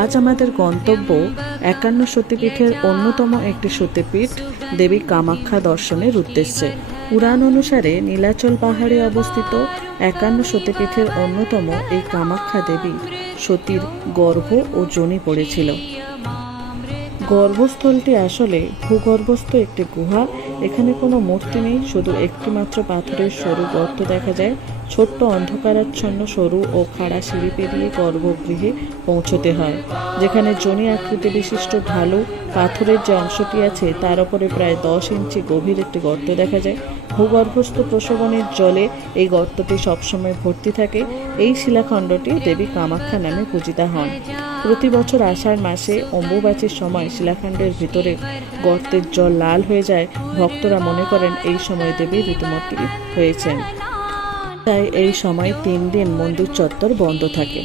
আজ আমাদের গন্তব্য ৫১ সতীপীঠের অন্যতম একটি সতীপীঠ দেবী কামাখ্যা দর্শনের উদ্দেশ্যে। পুরাণ অনুসারে নীলাচল পাহাড়ে অবস্থিত ৫১ সতীপীঠের অন্যতম এই কামাখ্যা দেবী সতীর গর্ভ ও যোনি পড়েছিল। গর্ভস্থলটি আসলে ভূগর্ভস্থ একটি গুহা। এখানে কোনো মূর্তি নেই, শুধু একটি মাত্র পাথরের সরু গর্ত দেখা যায়। ছোট্ট অন্ধকারাচ্ছন্ন সরু ও খাড়া সিঁড়ি পেরিয়ে গর্ভগৃহে পৌঁছতে হয়, যেখানে যোনি আকৃতি বিশিষ্ট ঢালু পাথরের যে অংশটি আছে তার উপরে প্রায় ১০ ইঞ্চি গভীর একটি গর্ত দেখা যায়। ভূগর্ভস্থ প্রসবনের জলে এই গর্তটি সবসময় ভর্তি থাকে। এই শিলাখণ্ডটি দেবী কামাখ্যা নামে পূজিতা হন। প্রতি বছর আষাঢ় মাসে অম্বুবাচীর সময় শিলাখণ্ডের ভিতরে গর্তের জল লাল হয়ে যায়। ভক্তরা মনে করেন এই সময় দেবী ঋতুমতী হয়েছেন, তাই এই সময় ৩ দিন মন্দির চত্বর বন্ধ থাকে।